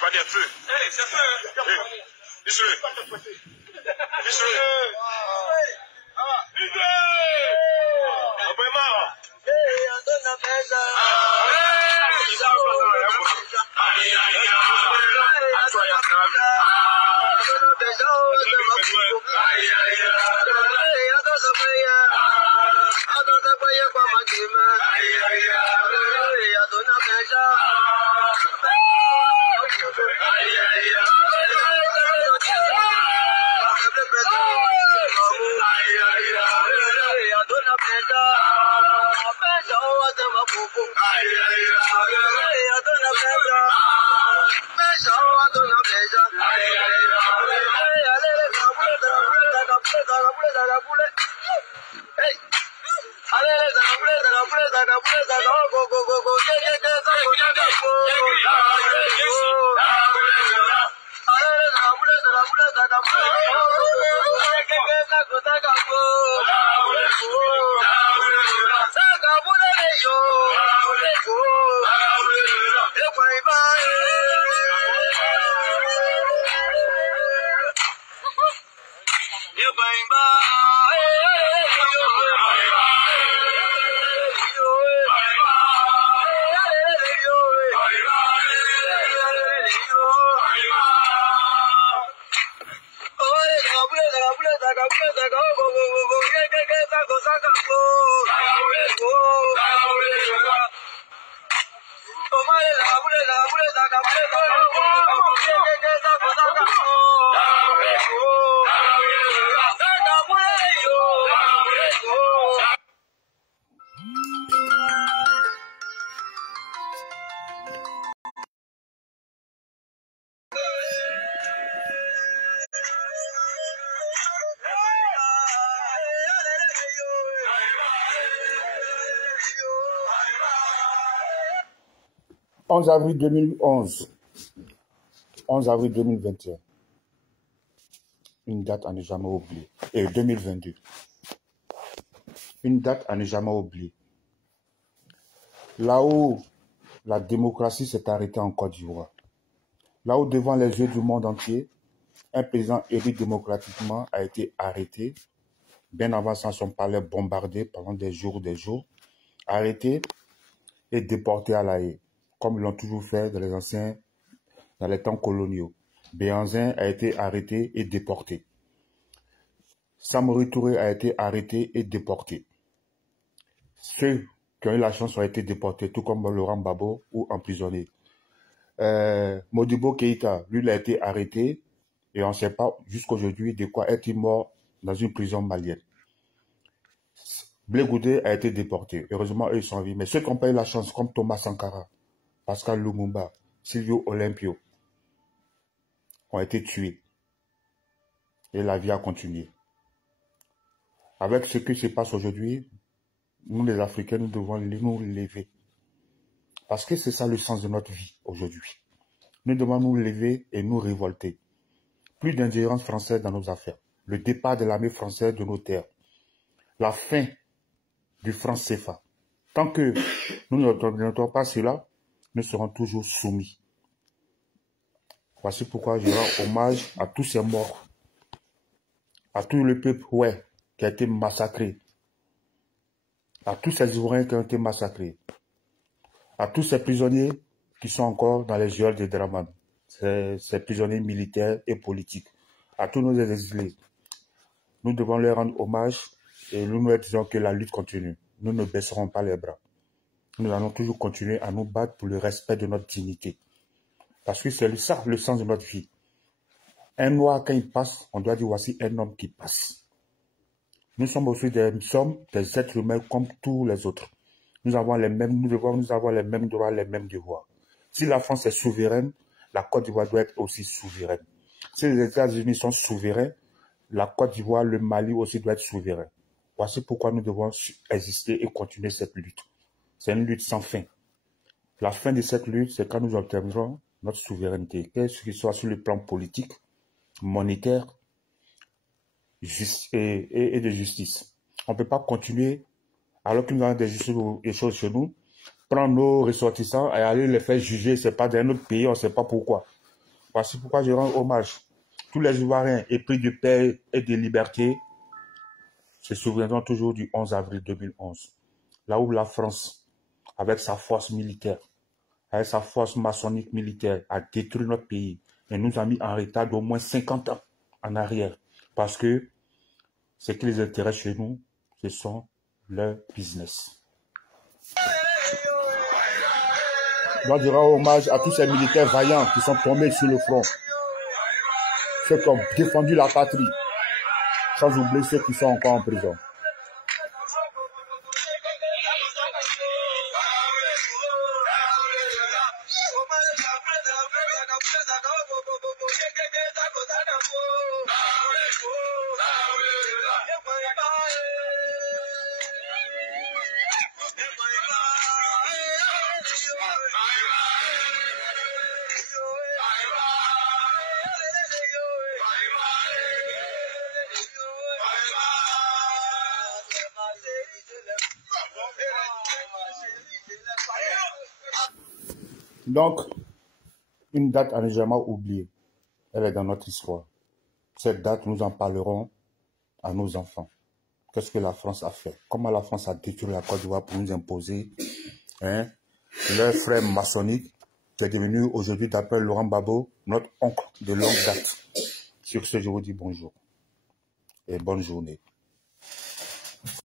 Pas des feux. Hey, c'est feu. Dis-le. « 11 avril 2011, 11 avril 2021, une date à ne jamais oublier, et 2022, une date à ne jamais oublier. Là où la démocratie s'est arrêtée en Côte d'Ivoire, là où devant les yeux du monde entier, un président élu démocratiquement a été arrêté, bien avant son palais bombardé pendant des jours, arrêté et déporté à La Haye, comme ils l'ont toujours fait dans les temps coloniaux. Béhanzin a été arrêté et déporté. Samori Touré a été arrêté et déporté. Ceux qui ont eu la chance ont été déportés, tout comme Laurent Gbagbo ou emprisonnés. Modibo Keïta, lui, il a été arrêté et on ne sait pas jusqu'aujourd'hui de quoi est-il mort dans une prison malienne. Blé Goudé a été déporté. Heureusement, eux, ils sont en vie. Mais ceux qui n'ont pas eu la chance, comme Thomas Sankara, Pascal Lumumba, Silvio Olympio, ont été tués. Et la vie a continué. Avec ce qui se passe aujourd'hui, nous les Africains, nous devons nous lever. Parce que c'est ça le sens de notre vie aujourd'hui. Nous devons nous lever et nous révolter. Plus d'ingérence française dans nos affaires. Le départ de l'armée française de nos terres. La fin du franc CFA. Tant que nous n'entendons pas cela, nous serons toujours soumis. Voici pourquoi je rends hommage à tous ces morts, à tout le peuple qui a été massacré, à tous ces Ivoiriens qui ont été massacrés, à tous ces prisonniers qui sont encore dans les geôles de Draman, ces prisonniers militaires et politiques, à tous nos exilés. Nous devons leur rendre hommage et nous leur disons que la lutte continue. Nous ne baisserons pas les bras. Nous allons toujours continuer à nous battre pour le respect de notre dignité. Parce que c'est ça le sens de notre vie. Un noir, quand il passe, on doit dire voici un homme qui passe. Nous sommes aussi des êtres humains comme tous les autres. Nous devons avoir les mêmes droits, les mêmes devoirs. Si la France est souveraine, la Côte d'Ivoire doit être aussi souveraine. Si les États-Unis sont souverains, la Côte d'Ivoire, le Mali aussi doit être souverain. Voici pourquoi nous devons exister et continuer cette lutte. C'est une lutte sans fin. La fin de cette lutte, c'est quand nous obtiendrons notre souveraineté, que ce soit sur le plan politique, monétaire et de justice. On ne peut pas continuer, alors que nous avons des choses chez nous, prendre nos ressortissants et aller les faire juger, c'est pas d'un autre pays, on ne sait pas pourquoi. Voici pourquoi je rends hommage. Tous les Ivoiriens épris de paix et de liberté se souviendront toujours du 11 avril 2011, là où la France, avec sa force militaire, avec sa force maçonnique militaire, a détruit notre pays et nous a mis en retard d'au moins 50 ans en arrière. Parce que ce qui les intéresse chez nous, ce sont leurs business. Je rends hommage à tous ces militaires vaillants qui sont tombés sur le front. Ceux qui ont défendu la patrie, sans oublier ceux qui sont encore en prison. Donc, une date à ne jamais oublier. Elle est dans notre histoire. Cette date, nous en parlerons à nos enfants. Qu'est-ce que la France a fait? Comment la France a détruit la Côte d'Ivoire pour nous imposer leur frère maçonnique qui est devenu aujourd'hui, d'après Laurent Gbagbo, notre oncle de longue date. Sur ce, je vous dis bonjour et bonne journée.